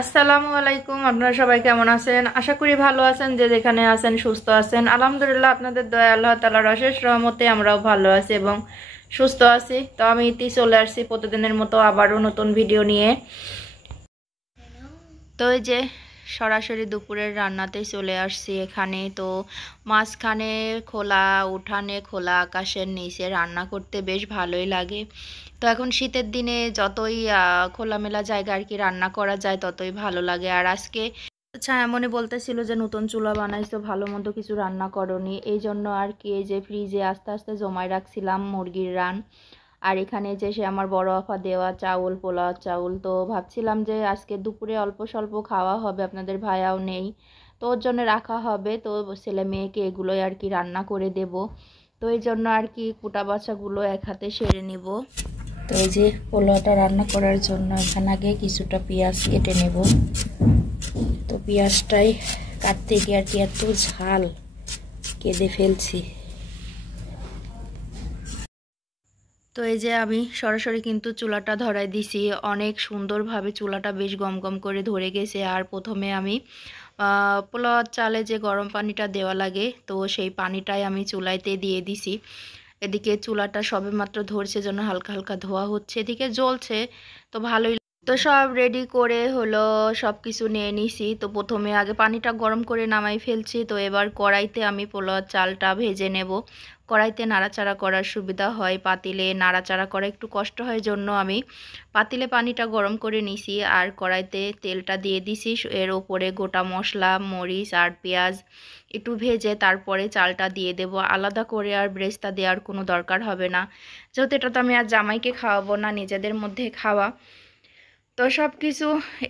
আসসালামু আলাইকুম। আপনারা সবাই কেমন আছেন? আশা করি ভালো আছেন। যে যেখানে আছেন সুস্থ আছেন। আলহামদুলিল্লাহ, আপনাদের দয়া আল্লাহ তাআলার অশেষ রহমতে আমরাও ভালো আছি এবং সুস্থ আছি। তো আমি ইতি চলে আসছি প্রতিদিনের মতো আবারও নতুন ভিডিও নিয়ে। তো এই যে সরাসরি দুপুরের রান্নাতেই চলে আসছি এখানে। তো মাঝখানে খোলা উঠানে খোলা আকাশের নিচে রান্না করতে বেশ ভালোই লাগে। তো এখন শীতের দিনে যতই খোলামেলা জায়গা আর কি রান্না করা যায় ততই ভালো লাগে। আর আজকে ছায়ামণি বলতেছিল যে নতুন চুলা বানাইছো, ভালো মন্দ কিছু রান্না করনি, এই জন্য আর কি এই যে ফ্রিজে আস্তে আস্তে জমায় রাখছিলাম মুরগির রান। আর এখানে যে সে আমার বড় আফা দেওয়া চাউল, পোলাও চাউল, তো ভাবছিলাম যে আজকে দুপুরে অল্প স্বল্প খাওয়া হবে, আপনাদের ভাইয়াও নেই, তো ওর জন্য রাখা হবে। তো ছেলে মেয়েকে এগুলোই আর কি রান্না করে দেব। তো এই জন্য আর কি কুটা বাছাগুলো এক হাতে সেরে নিব। তো এই যে পোলাওটা রান্না করার জন্য এখানে আগে কিছুটা পেঁয়াজ কেটে নেব। তো পেঁয়াজটাই কাটতে গিয়ে আর কি এত ঝাল কেঁদে ফেলছি। তো এই যে আমি সরাসরি কিন্তু চুলাটা ধরাই দিছি, অনেক সুন্দরভাবে চুলাটা বেশ গম গম করে ধরে গেছে। আর প্রথমে আমি পোলাওয়ার চালে যে গরম পানিটা দেওয়া লাগে তো সেই পানিটাই আমি চুলাইতে দিয়ে দিছি। এদিকে চুলাটা সবেমাত্র ধরছে জন্য হালকা হালকা ধোয়া হচ্ছে, এদিকে জ্বলছে তো ভালোই। তো সব রেডি করে হলো, সব কিছু নিয়ে নিছি। তো প্রথমে আগে পানিটা গরম করে নামাই ফেলছি। তো এবার কড়াইতে আমি পোলাওয়ার চালটা ভেজে নেব। কড়াইতে নাড়াচাড়া করার সুবিধা হয়, পাতিলে নাড়াচাড়া করা একটু কষ্ট হয় জন্য আমি পাতিলে পানিটা গরম করে নিছি। আর কড়াইতে তেলটা দিয়ে দিছি, এর ওপরে গোটা মশলা মরিচ আর পেঁয়াজ একটু ভেজে তারপরে চালটা দিয়ে দেব। আলাদা করে আর ব্রেস্তা দেওয়ার কোনো দরকার হবে না, যেহেতু এটা তো আমি আর জামাইকে খাওয়াবো না, নিজেদের মধ্যে খাওয়া। তো সব কিছু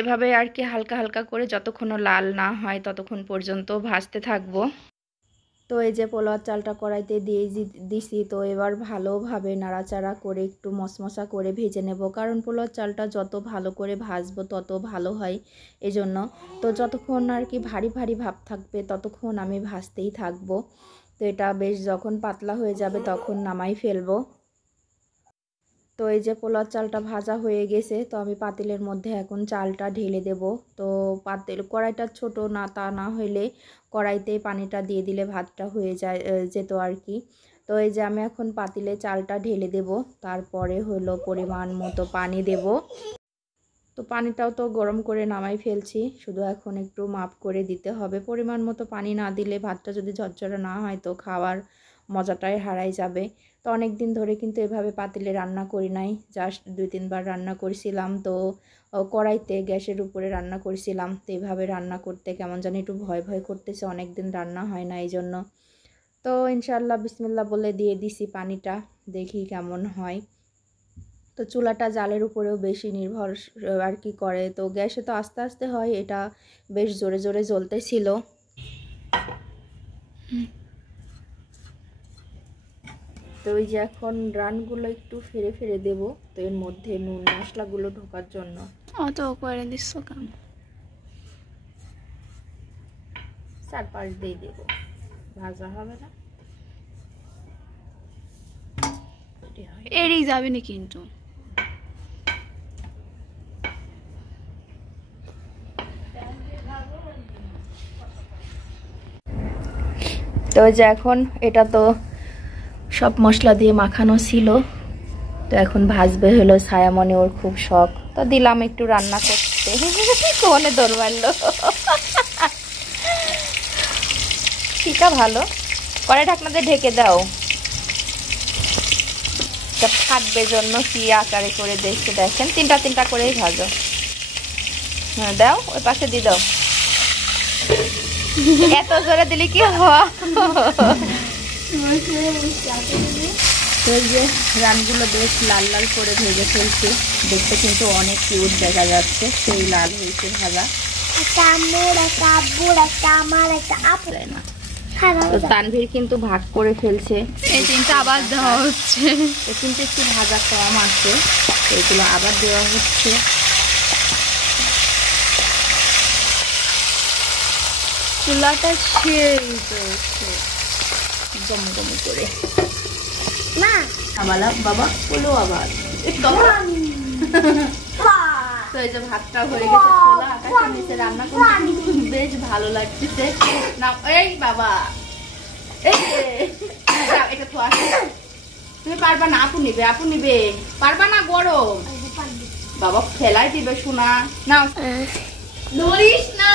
এভাবে আর কি হালকা হালকা করে যতক্ষণ লাল না হয় ততক্ষণ পর্যন্ত ভাজতে থাকবো। তো এই যে পোলাওয়ার চালটা কড়াইতে দিয়ে দিছি। তো এবার ভালোভাবে নাড়াচাড়া করে একটু মশমশা করে ভেজে নেব, কারণ পোলাওয়ার চালটা যত ভালো করে ভাজবো তত ভালো হয় এজন্য। তো যতক্ষণ আর কি ভারী ভারী ভাব থাকবে ততক্ষণ আমি ভাজতেই থাকবো। তো এটা বেশ যখন পাতলা হয়ে যাবে তখন নামাই ফেলবো। তো এই যে পোলাওয়ার চালটা ভাজা হয়ে গেছে, তো আমি পাতিলের মধ্যে এখন চালটা ঢেলে দেব। তো কড়াইটা ছোট না, তা না হলে কড়াইতেই পানিটা দিয়ে দিলে ভাতটা হয়ে যেত আর কি। তো এই যে আমি এখন পাতিলে চালটা ঢেলে দেব, তারপরে হলো পরিমাণ মতো পানি দেব। তো পানিটাও তো গরম করে নামাই ফেলছি, শুধু এখন একটু মাপ করে দিতে হবে। পরিমাণ মতো পানি না দিলে ভাতটা যদি ঝরঝরে না হয় তো খাওয়ার মজাটাই হারাই যাবে। তো অনেক দিন ধরে কিন্তু এভাবে পাতিলে রান্না করি নাই, জাস্ট 2-3 বার রান্না করেছিলাম। তো কড়াইতে গ্যাসের উপরে রান্না করেছিলাম। তো এভাবে রান্না করতে কেমন জানি একটু ভয় ভয় করতেছে, অনেক দিন রান্না হয় না এই জন্য। তো ইনশাআল্লাহ বিসমিল্লাহ বলে দিয়ে দিছি পানিটা, দেখি কেমন হয়। তো চুলাটা জালের উপরেও বেশি নির্ভর আর কি করে। তো গ্যাসে তো আস্তে আস্তে হয়, এটা বেশ জোরে জোরে জ্বলতেছিল। তো ওই যে এখন রানগুলো একটু ফেরে ফেরে দেব, তো এর মধ্যে নুন মশলাগুলো ঢোকার জন্য। অত করে দিচ্ছ কেন? 4-5 দিয়ে দেবো, ভাজা হবে না, এড়িয়ে যাবে না কিন্তু। তো যে এখন এটা তো সব মশলা দিয়ে মাখানো ছিল, তো এখন ভাজবে হলো। ছায়ামণি ওর খুব শখ, তো দিলাম একটু রান্না করতে। কোনে দৌড় মারলো, ঠিকা ভালো করে ঢাকনাতে ঢেকে দাও, থাকবে জন্য কি আকারে করে দেখতে দেখেন, 3টা করেই ভাজো। হ্যাঁ দাও, ওই পাশে দিয়ে দাও। এত জোরে দিলে কি হয়? যে রানগুলো বেশ লাল লাল করে ভেজে ফেলছি, দেখতে কিন্তু অনেক কিউট দেখা যাচ্ছে, সেই লাল হয়েছে ভাজা। তো তানভীর কিন্তু ভাগ করে ফেলছে, এই 3টা আবার দেওয়া হচ্ছে। এই 3টে একটু ভাজা কম আছে, এগুলো আবার দেওয়া হচ্ছে। চুলাটা সেই চলছে গম গম করে। না বাবা বলো আবার তো এই যে ভাতটা হয়ে গেছে, খোলা আকাশের নিচে রান্না করতে বেশ ভালো লাগতেছে না। এই বাবা, এই যে, দাও, এটা তো আসে। তুমি পারবা না? আপু নিবে, আপু নিবে। পারবা না? গরম। বাবা ফেলাই দিবে শোনা। না ধরিস না।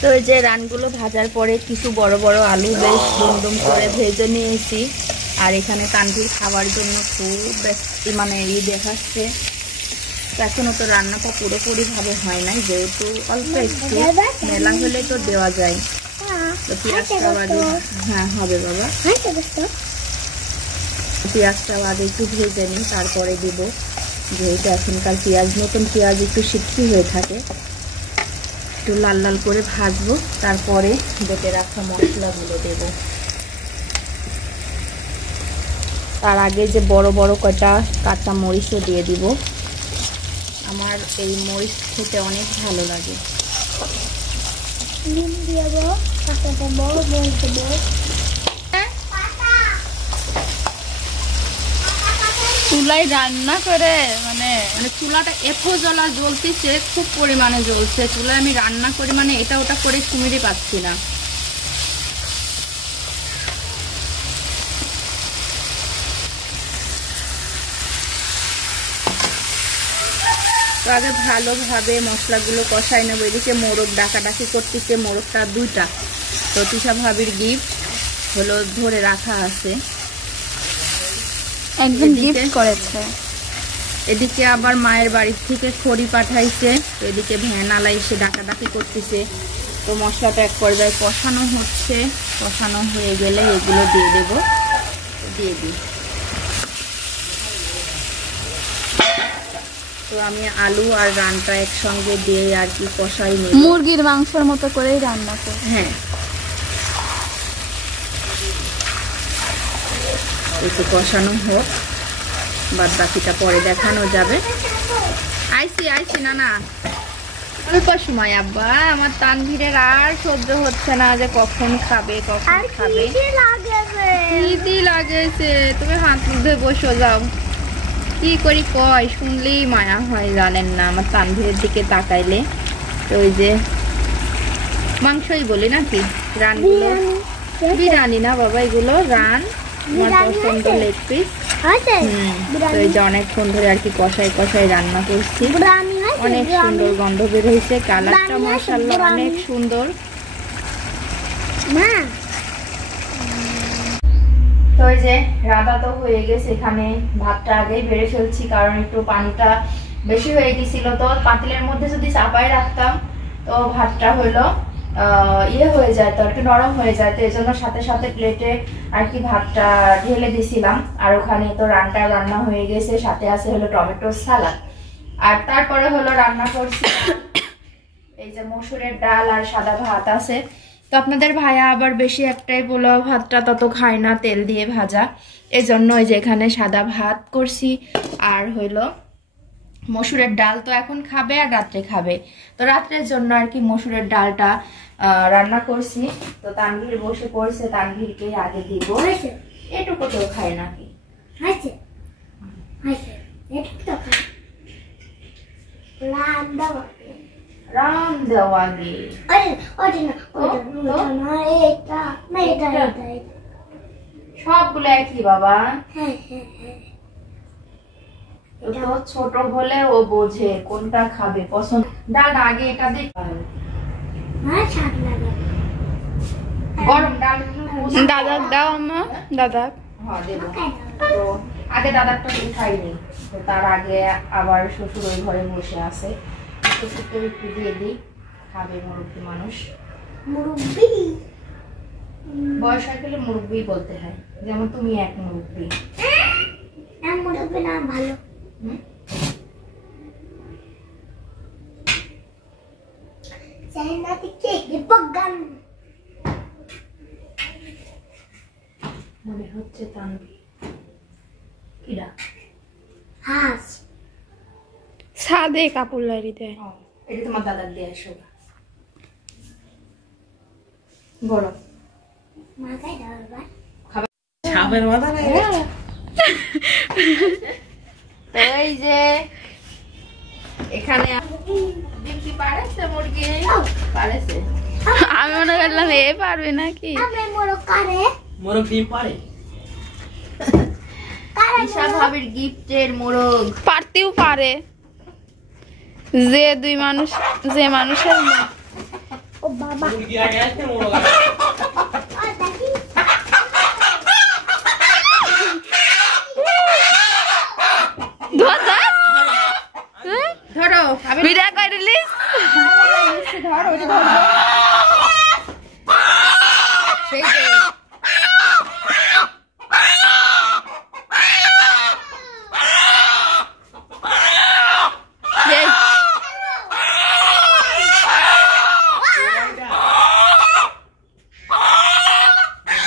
তো এই যে রানগুলো ভাজার পরে কিছু বড় বড় আলু বেশ দুমদুম করে ভেজে নিয়েছি। আর এখানে তানভীর খাওয়ার জন্য খুব মানে দেখাচ্ছে। তো এখনো তো রান্নাটা পুরোপুরি ভাবে হয় নাই, যেহেতু অল্প একটু মেলা হলে তো দেওয়া যায়। তো পেঁয়াজটা বাদে, হ্যাঁ হবে বাবা, পেঁয়াজটা বাদে একটু ভেজে নিই, তারপরে দিব। যেহেতু এখনকার পেঁয়াজ, নতুন পেঁয়াজ একটু সিদ্ধি হয়ে থাকে, একটু লাল লাল করে ভাজবো, তারপরে বেটে রাখা মশলাগুলো দেব। তার আগে যে বড় বড় কটা কাঁচা মরিচও দিয়ে দিব। আমার এই মরিচ খেতে অনেক ভালো লাগে। চুলায় রান্না করে মানে চুলাটা এত জ্বলা জ্বলতেছে, খুব পরিমাণে জ্বলছে। চুলায় আমি রান্না করি মানে এটা ওটা করে কুমিরে পাচ্ছি না। তো আগে ভালোভাবে মশলাগুলো কষাই নেবো। এদিকে মোরগ ডাকাডাকি করতেছে, মোরগটা 2টা। তো তিশা ভাবির গিফট হলো ধরে রাখা আছে, একদম গিফট করেছে। এদিকে আবার মায়ের বাড়ির থেকে খড়ি পাঠাইছে। তো এদিকে ভ্যানালা এসে ডাকাডাকি করতেছে। তো মশলাটা এক পর্যায়ে কষানো হচ্ছে, কষানো হয়ে গেলে এগুলো দিয়ে দেব। দিয়ে দিই। তো আমি আলু আর রানটা একসঙ্গে দিয়ে আর কি কষাই নেব, মুরগির মাংসের মতো করেই রান্না করি। হ্যাঁ, একটু কষানো হোক, বাদ বাকিটা পরে দেখানো যাবে। আইসি না না, অল্প সময় আব্বা। আমার তানভীরের আর সহ্য হচ্ছে না যে কখন খাবে কখন খাবে। খিদে লাগেছে। তুমি হাত মুখে বসে যাও। কি করি কয় শুনলেই মায়া হয়, জানেন না আমার তানভীরের দিকে তাকাইলে। তো ওই যে মাংসই বলি নাকি, রানগুলো বিরিয়ানি না বাবা, এগুলো রান, আমার পছন্দ লেগ পিস। তো এই যে অনেকক্ষণ ধরে আর কি কষাই কষাই রান্না করছি। অনেক সুন্দর গন্ধ বের হয়েছে, কালারটা মাশাআল্লাহ অনেক সুন্দর। তো এই যে রাধা তো হয়ে গেছে, এখানে ভাতটা আগেই বেড়ে ফেলছি, কারণ একটু পানিটা বেশি হয়ে গেছিল। তো পাতিলের মধ্যে যদি চাপাই রাখতাম তো ভাতটা হলো ইয়ে হয়ে যায়, তো একটু নরম হয়ে যায়। তো এই জন্য সাথে সাথে প্লেটে আর কি ভাতটা ঢেলে দিছিলাম। আর ওখানে তো রান্না রান্না হয়ে গেছে, সাথে আছে হলো টমেটো সালাদ। আর তারপরে হলো রান্না করছি এই যে মসুরের ডাল আর সাদা ভাত আছে। তো আপনাদের ভাইয়া আবার বেশি একটাই পোলাও ভাতটা তত খায় না, তেল দিয়ে ভাজা। এজন্য ওই যে এখানে সাদা ভাত করছি আর হইলো মসুরের ডাল। তো এখন খাবে আর রাত্রে খাবে, তো রাত্রের জন্য আর কি মসুরের ডালটা রান্না করছি। তো তানভীর বসে পড়ছে, তানভীরকে আগে দিব। এটুকু তো খায় নাকি, রাম দেওয়া গে সবগুলো একই বাবা। তো ছোট হলে ও বোঝে কোনটা খাবে, পছন্দ। ডাল আগে এটা দেখ, গরম ডাল দাদা দাও আম্মা, দাদা। হ্যাঁ দেবো। তো আগে দাদারটা খাইনি, তো তার আগে আবার শ্বশুর ওই ঘরে বসে আছে, শ্বশুরকে একটু দিয়ে দিই, খাবে মুরব্বী মানুষ। মুরব্বী বয়স হয়ে গেলে মুরব্বী বলতে হয়, যেমন তুমি এক মুরব্বী। মুরব্বী নাম ভালো। মনে হচ্ছে তানভীর কিরা হাঁস সাদে কাপড় লাইরি দেয়। এটা তোমার দাদার দিয়ে আসো, গরম মাথায় দাও। খাবার ছাপের মাথা নাই, তো এই যে এখানে ডিম কি পারেছে মুরগি পারেছে। আমি মনে করলাম এ পারবে নাকি। মোরগ ডিম পারে? ঈশা ভাবির গিফটের মোরগ পারতেও পারে, যে দুই মানুষ, যে মানুষের মুরগি আগে আসছে, মোরগ আগে। ধরো ভিডিও করে রিলিজ। সেই যে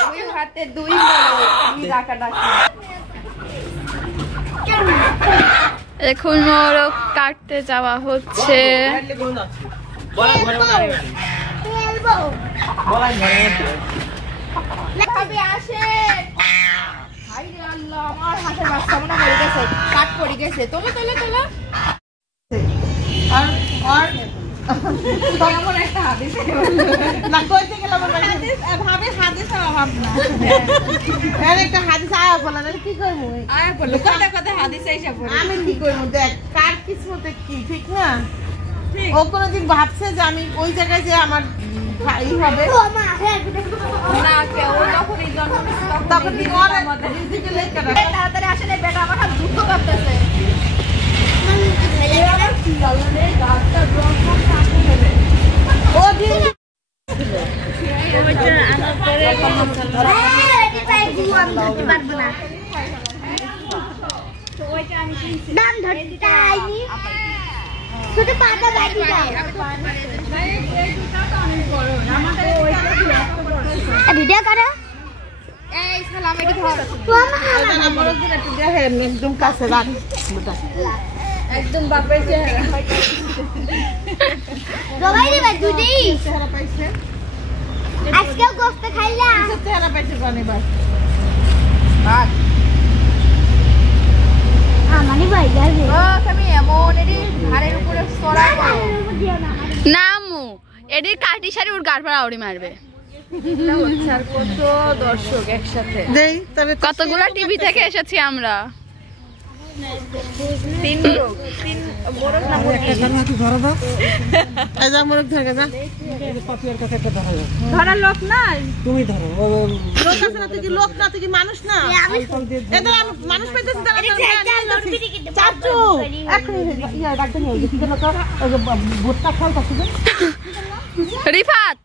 দুই হাতে দুই মোরগ ডাকাডাকি। এখন মোরগ কাটতে যাওয়া হচ্ছে। বলা ঘরে বলা ঘরে ভাবি আসে। হাই রে আল্লাহ, আমার হাতের বাচ্চা মনে মরে গেছে, কাট পড়ে গেছে। তোলো তোলো তোলো। আর তখন একটা হাদিস না কইতে গেলাম ভাবে হাদিসের অভাব না। এর একটা হাদিস আয়া বলেন কি করবো, আয়া বললো কথা কথা হাদিস এসে পড়ে। আমি কি করবো দেখ কার কিসমতে কি ঠিক না। ও কোনোদিন ভাবছে যে আমি ওই জায়গায় যে আমার ভাই হবে না, কেউ যখন এই জন্ম নিচ্ছে তখন দিকে লেখা তাড়াতাড়ি আসলে বেটা আমার হাত যুদ্ধ করতেছে। ও দিন ভিডিও করে এই সালাম এটা ধর, একদম কাছে রাখ একদম বাপের চেহারা। সবাই রে ভাই দুটেই চেহারা পাইছে, আজকেও গোস্ত খাইলা চেহারা পাইছে এবার আমানি ভাই যাবে ও তুমি এমন এডি ঘাড়ের উপরে সরা করো। না আম্মু, এটি কাটি সারি ওর গাড় ভাড়া আউড়ি মারবে। এটা হচ্ছে আর কত দর্শক একসাথে। দেই তবে কতগুলো টিভি থেকে এসেছি আমরা। তিন মোরগ, তিন মোরগ না মুরগি এই যা মোরগ ধরে যা ধরার লোক নাই। তুমি ধরো লোক আছে না, তুই কি লোক না, তুই কি মানুষ না। এদের আমি মানুষ পাইতেছি চাচু এখন ইয়া ডাক্তার নিয়ে কি যেন ভোটটা ফল কাছে রিফাত